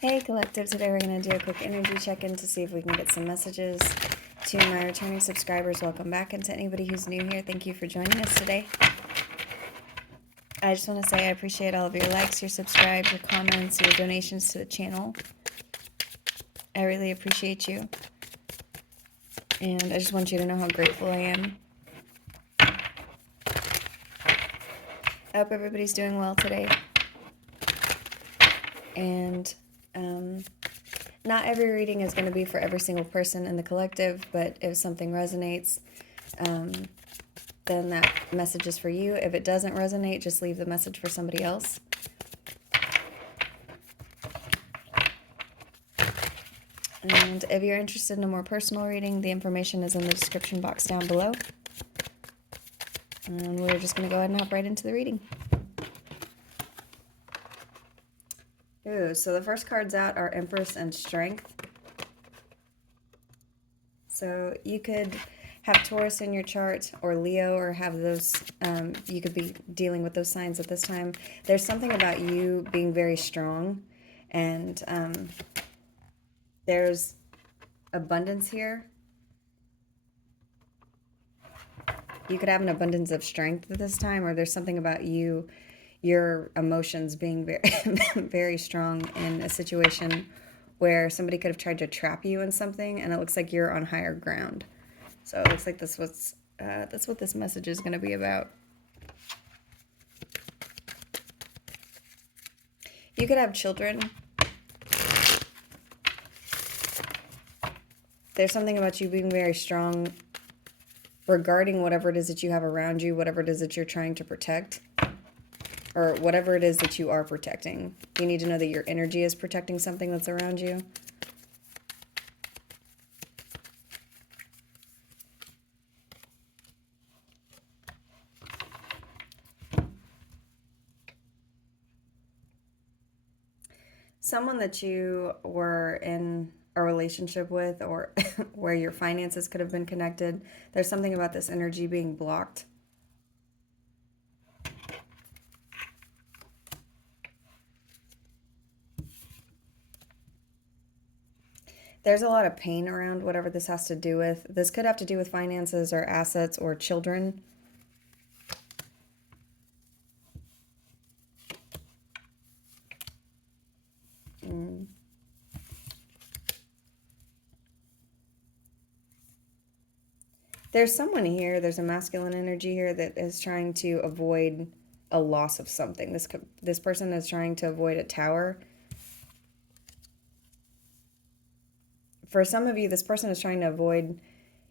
Hey Collective, today we're going to do a quick energy check-in to see if we can get some messages. To my returning subscribers, welcome back, and to anybody who's new here, thank you for joining us today. I just want to say I appreciate all of your likes, your subscribes, your comments, your donations to the channel. I really appreciate you. And I just want you to know how grateful I am. I hope everybody's doing well today. And not every reading is going to be for every single person in the collective, but if something resonates, then that message is for you. If it doesn't resonate, just leave the message for somebody else. And if you're interested in a more personal reading, the information is in the description box down below. And we're just going to go ahead and hop right into the reading. Ooh, so the first cards out are Empress and Strength. So you could have Taurus in your chart or Leo, or have those, you could be dealing with those signs at this time. There's something about you being very strong, and there's abundance here. You could have an abundance of strength at this time, or there's something about you, your emotions being very, very strong in a situation where somebody could have tried to trap you in something, and it looks like you're on higher ground. So it looks like that's what this message is going to be about. You could have children. There's something about you being very strong regarding whatever it is that you have around you, whatever it is that you're trying to protect, or whatever it is that you are protecting. You need to know that your energy is protecting something that's around you. Someone that you were in a relationship with, or where your finances could have been connected. There's something about this energy being blocked. There's a lot of pain around whatever this has to do with. This could have to do with finances or assets or children. There's someone here, there's a masculine energy here that is trying to avoid a loss of something. This person is trying to avoid a tower. For some of you, this person is trying to avoid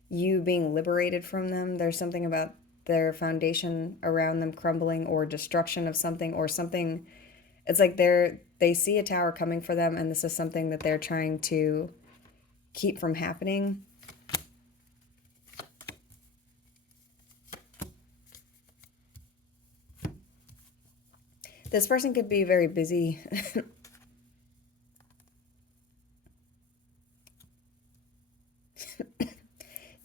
you being liberated from them. There's something about their foundation around them crumbling, or destruction of something, or something. It's like they see a tower coming for them, and this is something that they're trying to keep from happening. This person could be very busy.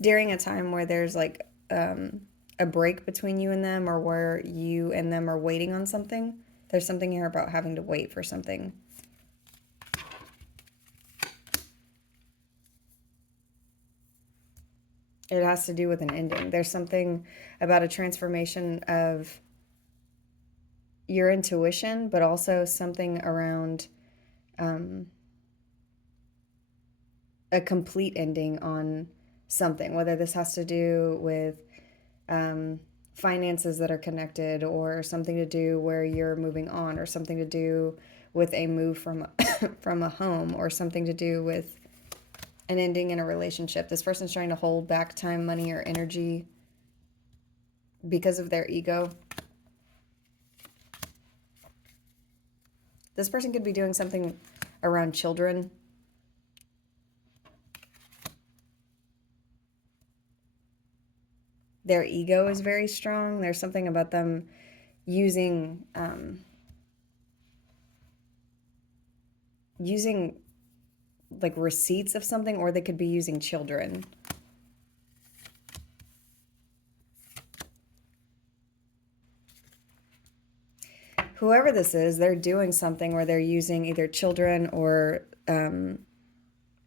During a time where there's like a break between you and them, or where you and them are waiting on something. There's something here about having to wait for something. It has to do with an ending. There's something about a transformation of your intuition, but also something around a complete ending on something, whether this has to do with finances that are connected, or something to do where you're moving on, or something to do with a move from from a home, or something to do with an ending in a relationship. This person's trying to hold back time, money, or energy because of their ego. This person could be doing something around children. Their ego is very strong. There's something about them using like receipts of something, or they could be using children. whoever this is, they're doing something where they're using either children or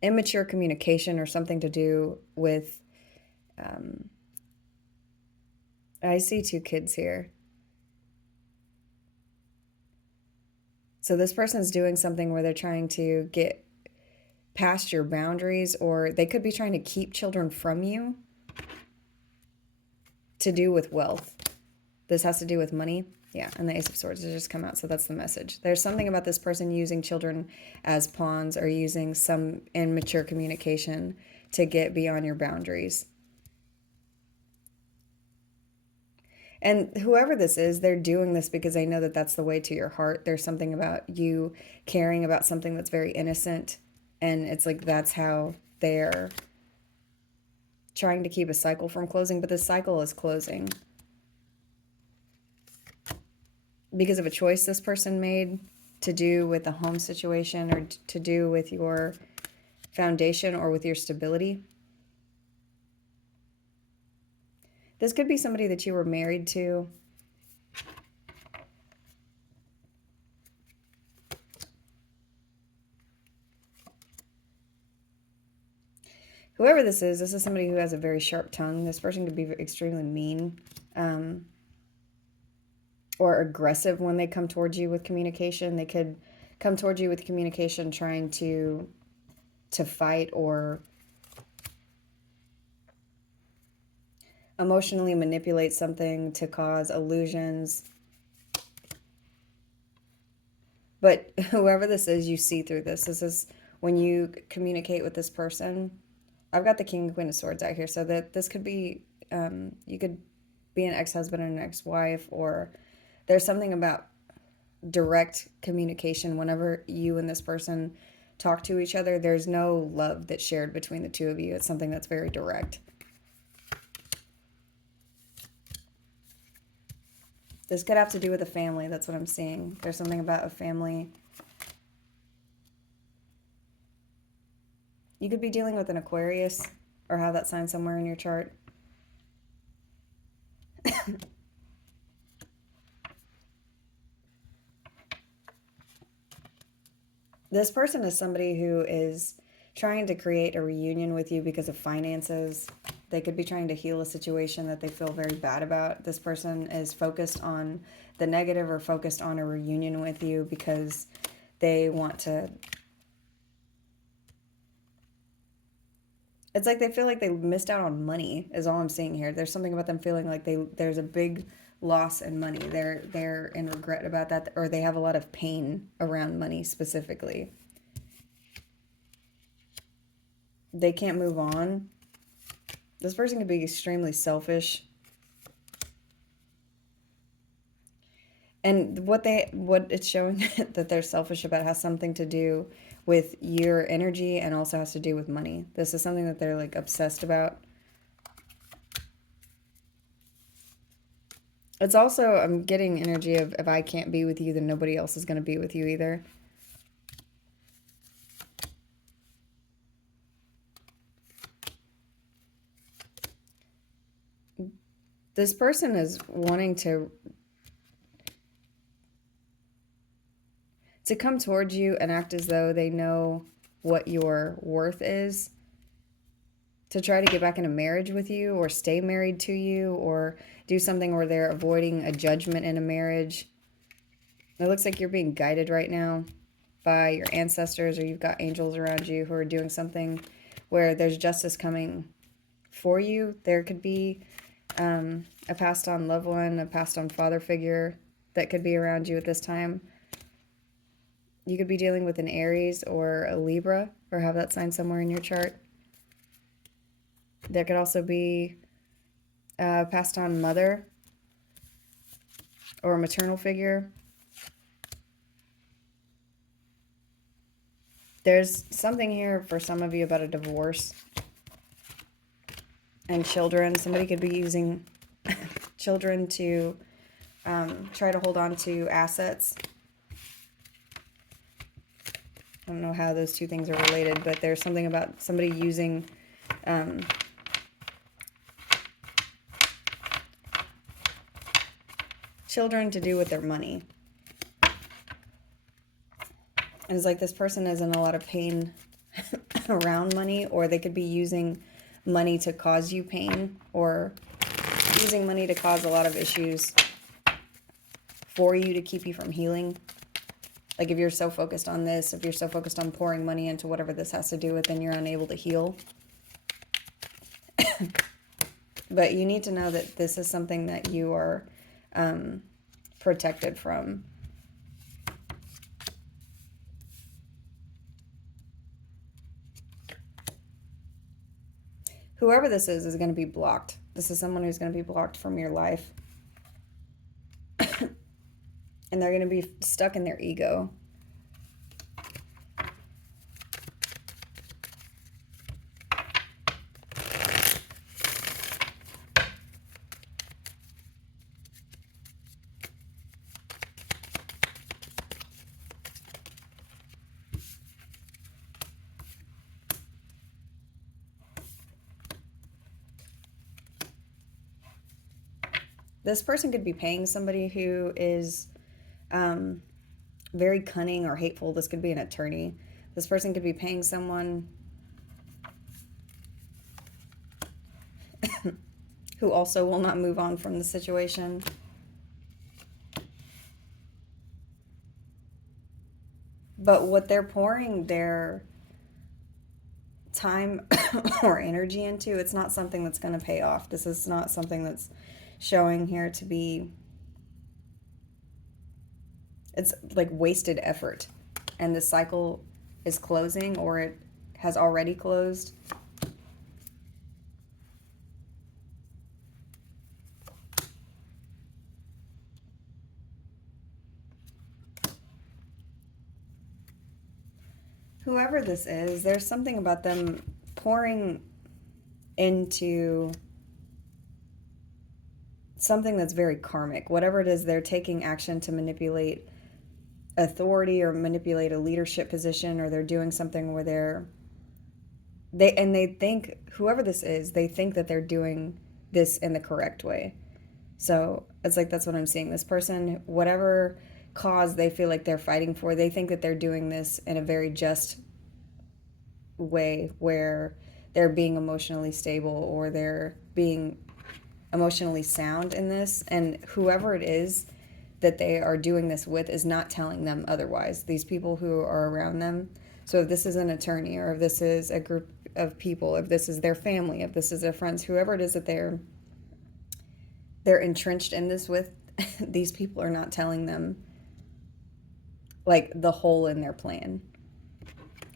immature communication or something to do with. I see two kids here. So this person's doing something where they're trying to get past your boundaries, or they could be trying to keep children from you to do with wealth. This has to do with money. Yeah, and the Ace of Swords has just come out, so that's the message. There's something about this person using children as pawns or using some immature communication to get beyond your boundaries. And whoever this is, they're doing this because they know that that's the way to your heart. There's something about you caring about something that's very innocent, and it's like that's how they're trying to keep a cycle from closing, but this cycle is closing because of a choice this person made to do with the home situation or to do with your foundation or with your stability. This could be somebody that you were married to. Whoever this is somebody who has a very sharp tongue. This person could be extremely mean or aggressive when they come towards you with communication. They could come towards you with communication trying to fight or emotionally manipulate something to cause illusions. But whoever this is, you see through this. This is when you communicate with this person. I've got the King and Queen of Swords out here, so that this could be, you could be an ex-husband and an ex-wife, or there's something about direct communication. Whenever you and this person talk to each other, there's no love that's shared between the two of you. It's something that's very direct. This could have to do with a family. That's what I'm seeing. There's something about a family. You could be dealing with an Aquarius or have that sign somewhere in your chart. This person is somebody who is trying to create a reunion with you because of finances. They could be trying to heal a situation that they feel very bad about. This person is focused on the negative or focused on a reunion with you because they want to... It's like they feel like they missed out on money is all I'm seeing here. There's something about them feeling like there's a big loss in money. They're in regret about that, or they have a lot of pain around money specifically. They can't move on. This person could be extremely selfish. And what it's showing that they're selfish about has something to do with your energy and also has to do with money. This is something that they're like obsessed about. It's also, I'm getting energy of if I can't be with you, then nobody else is going to be with you either. This person is wanting to come towards you and act as though they know what your worth is, to try to get back in a marriage with you or stay married to you or do something where they're avoiding a judgment in a marriage. It looks like you're being guided right now by your ancestors, or you've got angels around you who are doing something where there's justice coming for you. There could be a passed on loved one, a passed on father figure that could be around you at this time. You could be dealing with an Aries or a Libra, or have that sign somewhere in your chart. There could also be a passed on mother or a maternal figure. There's something here for some of you about a divorce and children. Somebody could be using children to try to hold on to assets. I don't know how those two things are related, but there's something about somebody using children to do with their money. And it's like this person is in a lot of pain around money, or they could be using money to cause you pain, or using money to cause a lot of issues for you to keep you from healing. Like if you're so focused on this, if you're so focused on pouring money into whatever this has to do with, then you're unable to heal. But you need to know that this is something that you are protected from. Whoever this is going to be blocked. This is someone who's going to be blocked from your life. And they're going to be stuck in their ego. This person could be paying somebody who is very cunning or hateful. This could be an attorney. This person could be paying someone who also will not move on from the situation. But what they're pouring their time or energy into, it's not something that's going to pay off. This is not something that's showing here to be, it's like wasted effort. And the cycle is closing, or it has already closed. Whoever this is, there's something about them pouring into something that's very karmic. Whatever it is, they're taking action to manipulate authority or manipulate a leadership position, or they're doing something where they think, whoever this is, they think that they're doing this in the correct way. So it's like, that's what I'm seeing. This person, whatever cause they feel like they're fighting for, they think that they're doing this in a very just way, where they're being emotionally stable, or they're being emotionally sound in this. And whoever it is that they are doing this with is not telling them otherwise. These people who are around them. So if this is an attorney, or if this is a group of people, if this is their family, if this is their friends, whoever it is that they're entrenched in this with, these people are not telling them like the hole in their plan.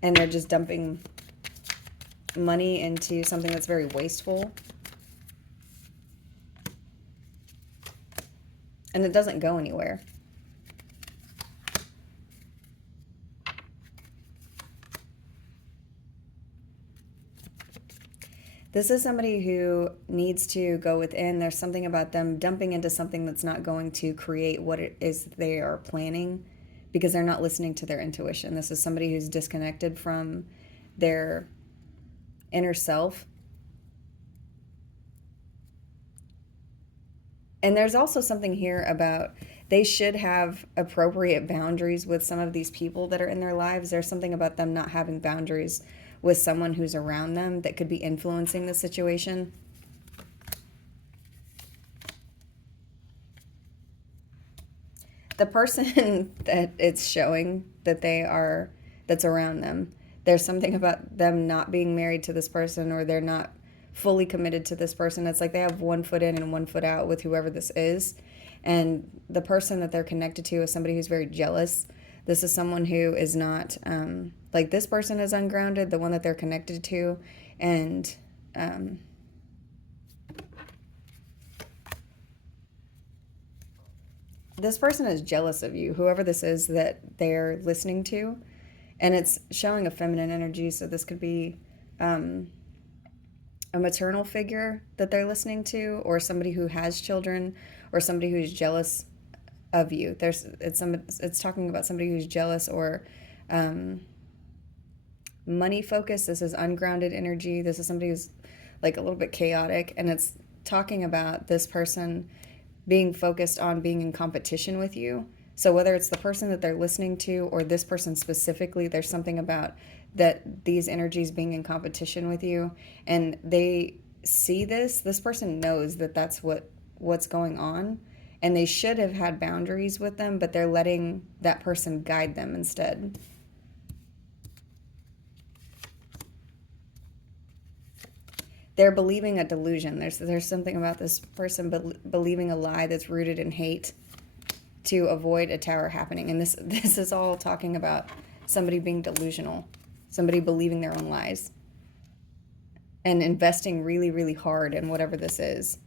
And they're just dumping money into something that's very wasteful. And it doesn't go anywhere. This is somebody who needs to go within. There's something about them dumping into something that's not going to create what it is they are planning, because they're not listening to their intuition. This is somebody who's disconnected from their inner self. And there's also something here about they should have appropriate boundaries with some of these people that are in their lives. There's something about them not having boundaries with someone who's around them that could be influencing the situation. The person that it's showing that that's around them, there's something about them not being married to this person, or they're not fully committed to this person. It's like they have one foot in and one foot out with whoever this is. And the person that they're connected to is somebody who's very jealous. This is someone who is not, like this person is ungrounded, the one that they're connected to. And this person is jealous of you, whoever this is that they're listening to. And it's showing a feminine energy, so this could be a maternal figure that they're listening to, or somebody who has children, or somebody who's jealous of you. It's talking about somebody who's jealous or money focused. This is ungrounded energy. This is somebody who's like a little bit chaotic, and it's talking about this person being focused on being in competition with you. So whether it's the person that they're listening to or this person specifically, there's something about that these energies being in competition with you, and they see this person knows that that's what's going on, and they should have had boundaries with them, but they're letting that person guide them instead. They're believing a delusion. There's something about this person believing a lie that's rooted in hate to avoid a tower happening. And this is all talking about somebody being delusional, somebody believing their own lies, and investing really, really hard in whatever this is.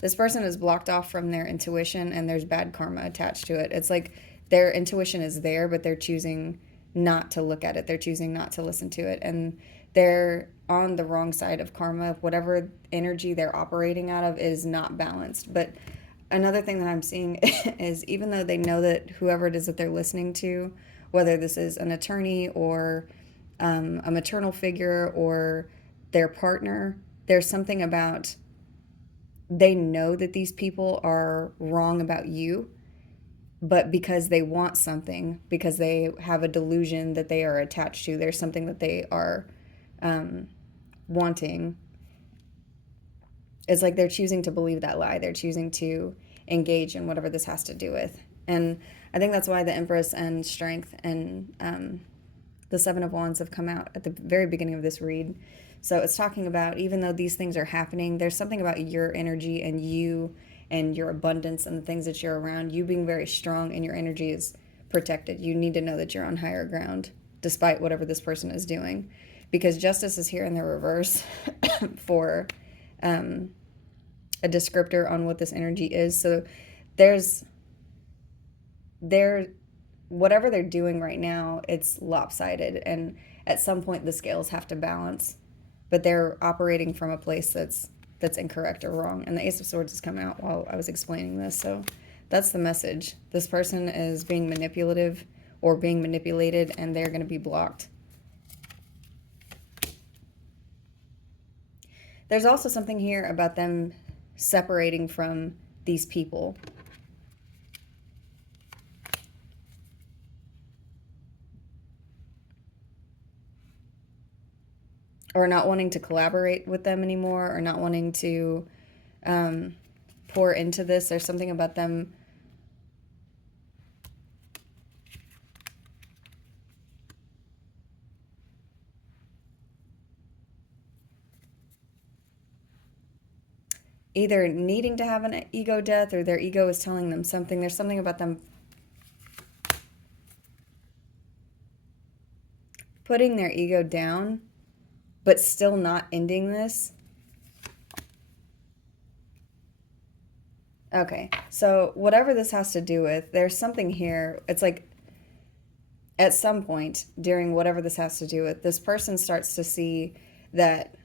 This person is blocked off from their intuition, and there's bad karma attached to it. It's like their intuition is there, but they're choosing not to look at it. They're choosing not to listen to it. And they're on the wrong side of karma. Whatever energy they're operating out of is not balanced. But another thing that I'm seeing is even though they know that whoever it is that they're listening to, whether this is an attorney or a maternal figure or their partner, there's something about they know that these people are wrong about you, but because they want something, because they have a delusion that they are attached to, there's something that they are wanting. It's like they're choosing to believe that lie. They're choosing to engage in whatever this has to do with. And I think that's why the Empress and Strength and the Seven of Wands have come out at the very beginning of this read. So it's talking about, even though these things are happening, there's something about your energy and you and your abundance and the things that you're around, you being very strong and your energy is protected. You need to know that you're on higher ground despite whatever this person is doing, because justice is here in the reverse for a descriptor on what this energy is. So there's whatever they're doing right now, it's lopsided, and at some point the scales have to balance, but they're operating from a place that's incorrect or wrong. And the Ace of Swords has come out while I was explaining this. So that's the message. This person is being manipulative or being manipulated, and they're going to be blocked. There's also something here about them separating from these people. Or not wanting to collaborate with them anymore, or not wanting to pour into this. There's something about them either needing to have an ego death, or their ego is telling them something. There's something about them putting their ego down, but still not ending this. Okay, so whatever this has to do with, there's something here. It's like at some point during whatever this has to do with, this person starts to see that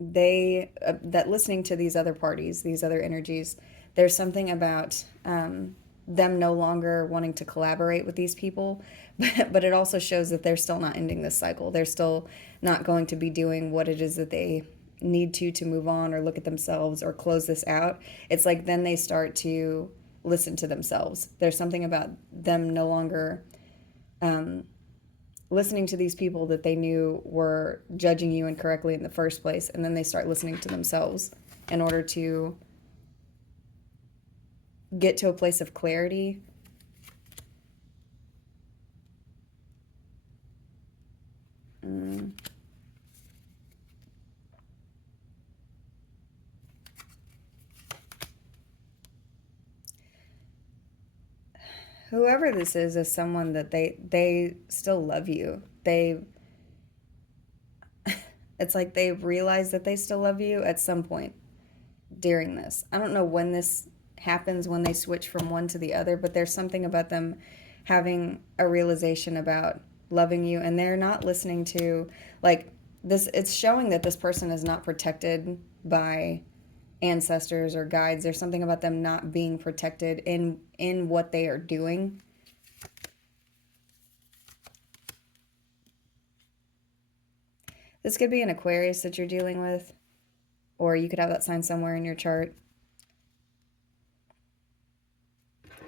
that listening to these other parties, these other energies, there's something about them no longer wanting to collaborate with these people, but it also shows that they're still not ending this cycle. They're still not going to be doing what it is that they need to move on or look at themselves or close this out. It's like then they start to listen to themselves. There's something about them no longer listening to these people that they knew were judging you incorrectly in the first place, and then they start listening to themselves in order to get to a place of clarity. Whoever this is someone that they still love you. It's like they realize that they still love you at some point during this. I don't know when this happens, when they switch from one to the other, but there's something about them having a realization about loving you, and they're not listening to like this. It's showing that this person is not protected by ancestors or guides. There's something about them not being protected in what they are doing. This could be an Aquarius that you're dealing with, or you could have that sign somewhere in your chart.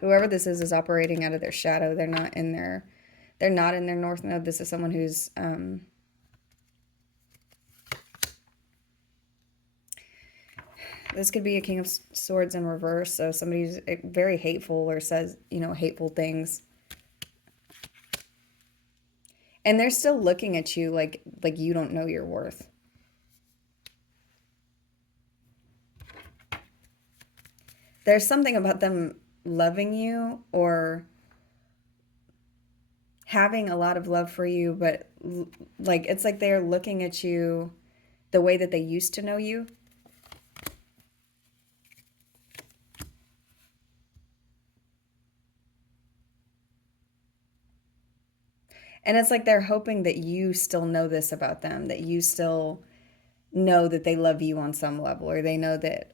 Whoever this is operating out of their shadow. They're not in their north node. This is someone who's this could be a King of Swords in reverse. So somebody's very hateful or says, hateful things. And they're still looking at you like you don't know your worth. There's something about them loving you or having a lot of love for you, but like it's like they're looking at you the way that they used to know you. And it's like they're hoping that you still know this about them, that you still know that they love you on some level, or they know that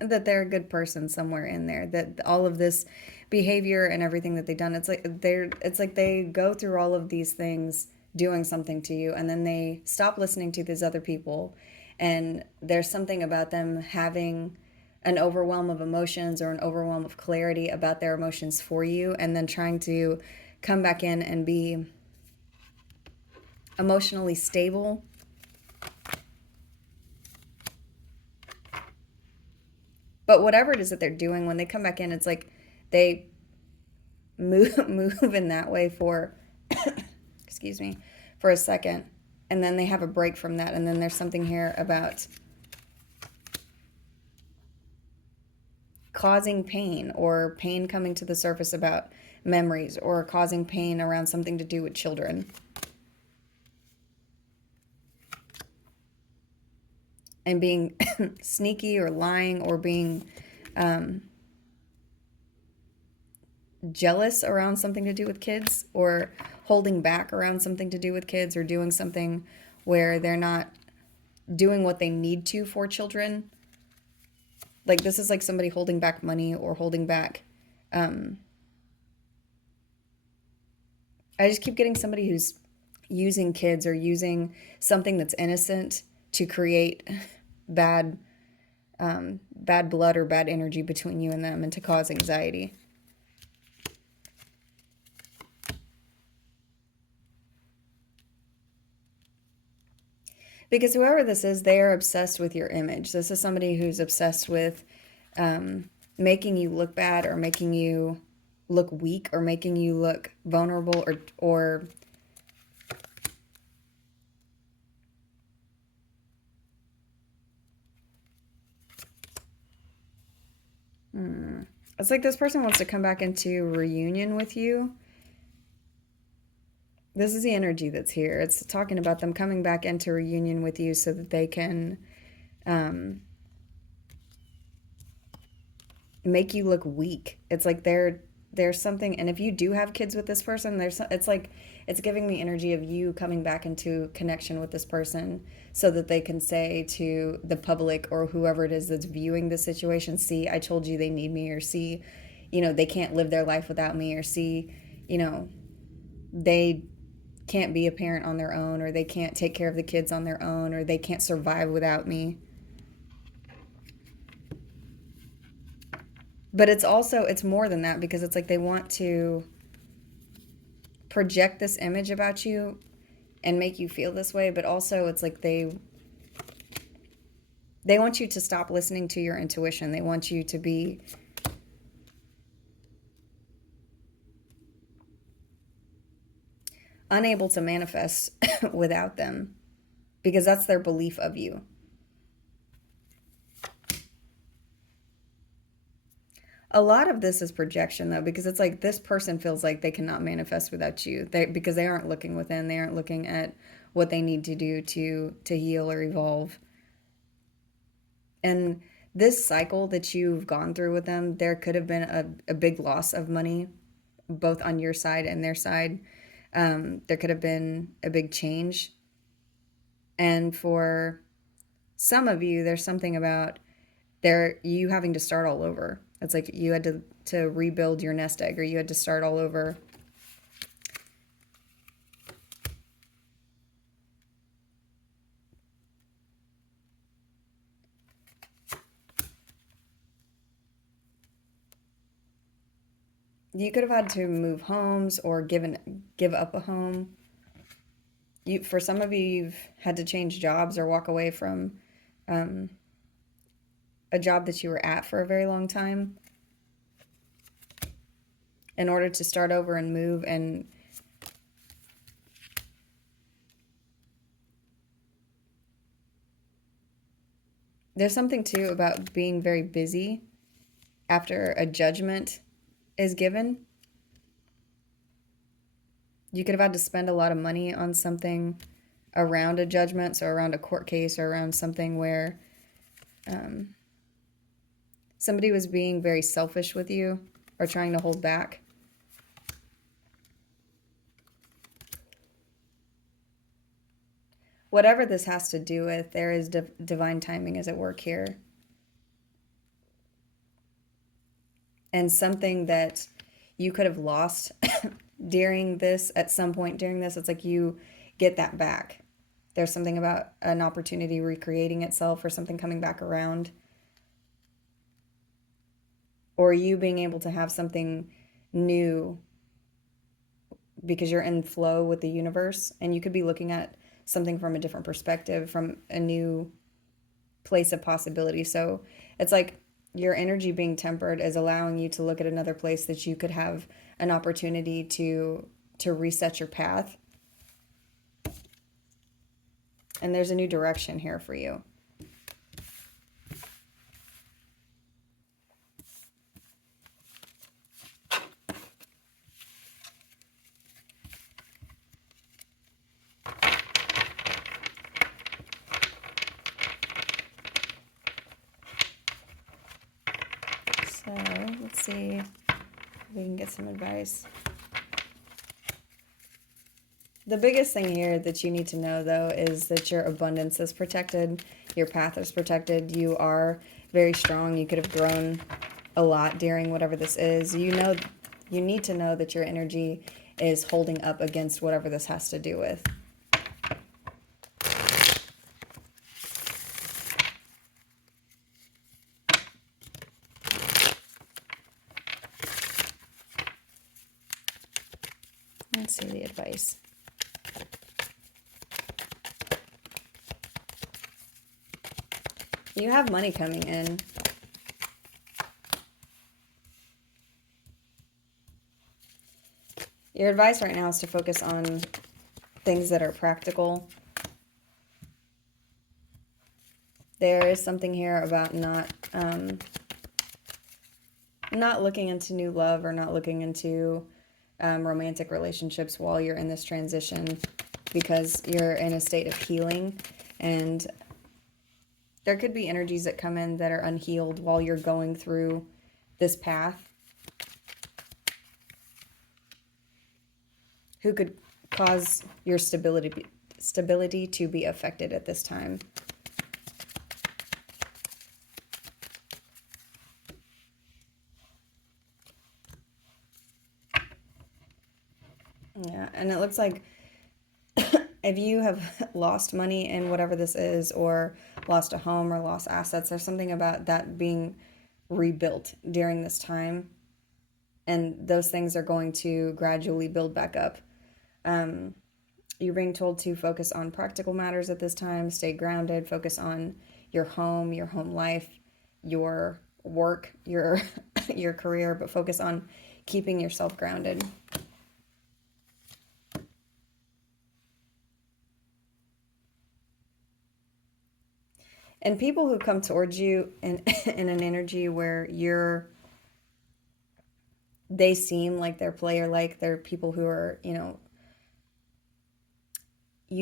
that they're a good person somewhere in there, that all of this behavior and everything that they've done, it's like they go through all of these things doing something to you, and then they stop listening to these other people, and there's something about them having an overwhelm of emotions or an overwhelm of clarity about their emotions for you, and then trying to come back in and be emotionally stable. But whatever it is that they're doing, when they come back in, it's like they move in that way for excuse me, for a second, and then they have a break from that, and then there's something here about causing pain, or pain coming to the surface about memories, or causing pain around something to do with children. And being sneaky or lying or being jealous around something to do with kids, or holding back around something to do with kids, or doing something where they're not doing what they need to for children. Like this is like somebody holding back money or holding back. I just keep getting somebody who's using kids or using something that's innocent to create bad bad blood or bad energy between you and them, and to cause anxiety. Because whoever this is, they are obsessed with your image. This is somebody who's obsessed with making you look bad, or making you look weak, or making you look vulnerable, or it's like this person wants to come back into reunion with you. This is the energy that's here. It's talking about them coming back into reunion with you so that they can make you look weak. It's like there's something, and if you do have kids with this person, it's like it's giving me energy of you coming back into connection with this person so that they can say to the public or whoever it is that's viewing the situation, see, I told you they need me, or see, they can't live their life without me, or see, they can't be a parent on their own, or they can't take care of the kids on their own, or they can't survive without me. But it's more than that, because it's like they want to project this image about you and make you feel this way, but also it's like they want you to stop listening to your intuition. They want you to be unable to manifest without them, because that's their belief of you. A lot of this is projection, though, because it's like this person feels like they cannot manifest without you, because they aren't looking within. They aren't looking at what they need to do to heal or evolve. And this cycle that you've gone through with them, there could have been a big loss of money, both on your side and their side. There could have been a big change. And for some of you, there's something about you having to start all over. It's like you had to rebuild your nest egg, or you had to start all over. You could have had to move homes or give up a home. For some of you, you've had to change jobs or walk away from um, a job that you were at for a very long time in order to start over and move. And there's something too about being very busy after a judgment is given. You could have had to spend a lot of money on something around a judgment, so around a court case or around something where um, somebody was being very selfish with you or trying to hold back. Whatever this has to do with, there is divine timing is at work here. And something that you could have lost during this, at some point during this, it's like you get that back. There's something about an opportunity recreating itself or something coming back around. Or you being able to have something new because you're in flow with the universe, and you could be looking at something from a different perspective, from a new place of possibility. So it's like your energy being tempered is allowing you to look at another place that you could have an opportunity to reset your path. And there's a new direction here for you. So let's see if we can get some advice. The biggest thing here that you need to know, though, is that your abundance is protected. Your path is protected. You are very strong. You could have grown a lot during whatever this is. You need to know that your energy is holding up against whatever this has to do with. Let's see the advice. You have money coming in. Your advice right now is to focus on things that are practical. There is something here about not looking into new love or not looking into romantic relationships while you're in this transition, because you're in a state of healing, and there could be energies that come in that are unhealed while you're going through this path, who could cause your stability to be affected at this time. Yeah, and it looks like if you have lost money in whatever this is, or lost a home or lost assets, there's something about that being rebuilt during this time. And those things are going to gradually build back up. You're being told to focus on practical matters at this time, stay grounded, focus on your home life, your work, your your career, but focus on keeping yourself grounded. And people who come towards you in in an energy where they seem like they're player like, they're people who are, you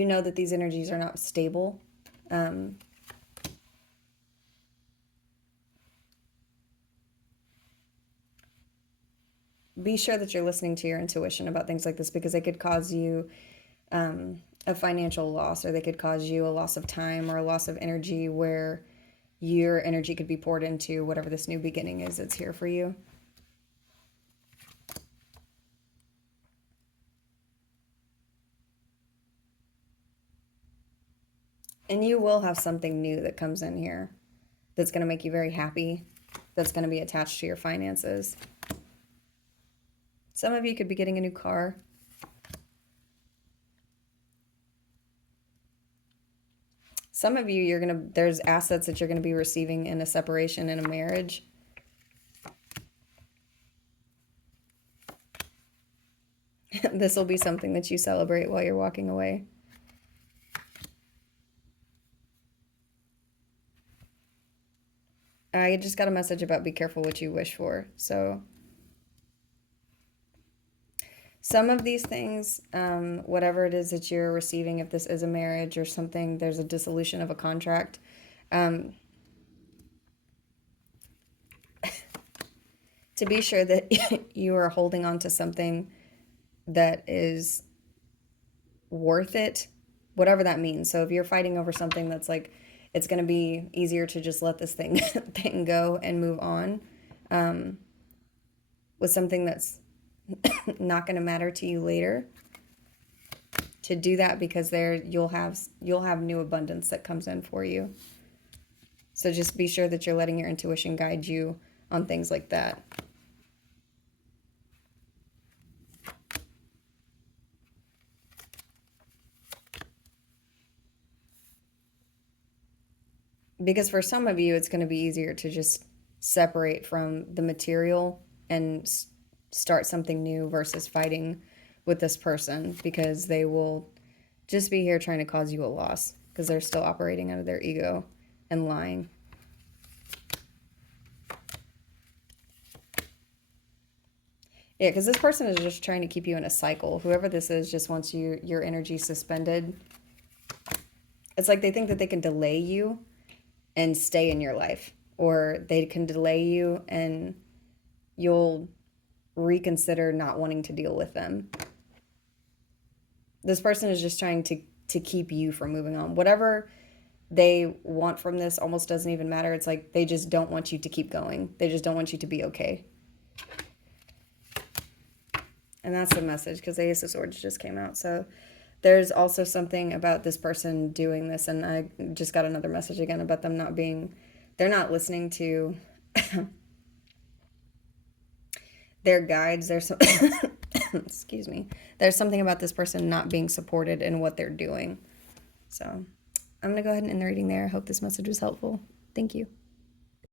know that these energies are not stable. Be sure that you're listening to your intuition about things like this, because they could cause you a financial loss, or they could cause you a loss of time or a loss of energy, where your energy could be poured into whatever this new beginning is that's here for you. And you will have something new that comes in here that's going to make you very happy, that's going to be attached to your finances. Some of you could be getting a new car. Some of you, there's assets that you're going to be receiving in a separation, in a marriage. This will be something that you celebrate while you're walking away. I just got a message about be careful what you wish for. So some of these things, whatever it is that you're receiving, if this is a marriage or something, there's a dissolution of a contract. To be sure that you are holding on to something that is worth it, whatever that means. So if you're fighting over something that's like, it's going to be easier to just let this thing go and move on, with something that's not going to matter to you later, to do that, because you'll have new abundance that comes in for you. So just be sure that you're letting your intuition guide you on things like that. Because for some of you, it's going to be easier to just separate from the material and start something new versus fighting with this person, because they will just be here trying to cause you a loss because they're still operating out of their ego and lying. Yeah, because this person is just trying to keep you in a cycle. Whoever this is just wants your energy suspended. It's like they think that they can delay you and stay in your life, or they can delay you and you'll reconsider not wanting to deal with them. This person is just trying to keep you from moving on. Whatever they want from this almost doesn't even matter. It's like they just don't want you to keep going. They just don't want you to be okay. And that's the message, because the Ace of Swords just came out. So there's also something about this person doing this, and I just got another message again about them they're not listening to their guides. There's some, excuse me. There's something about this person not being supported in what they're doing. So I'm going to go ahead and end the reading there. I hope this message was helpful. Thank you.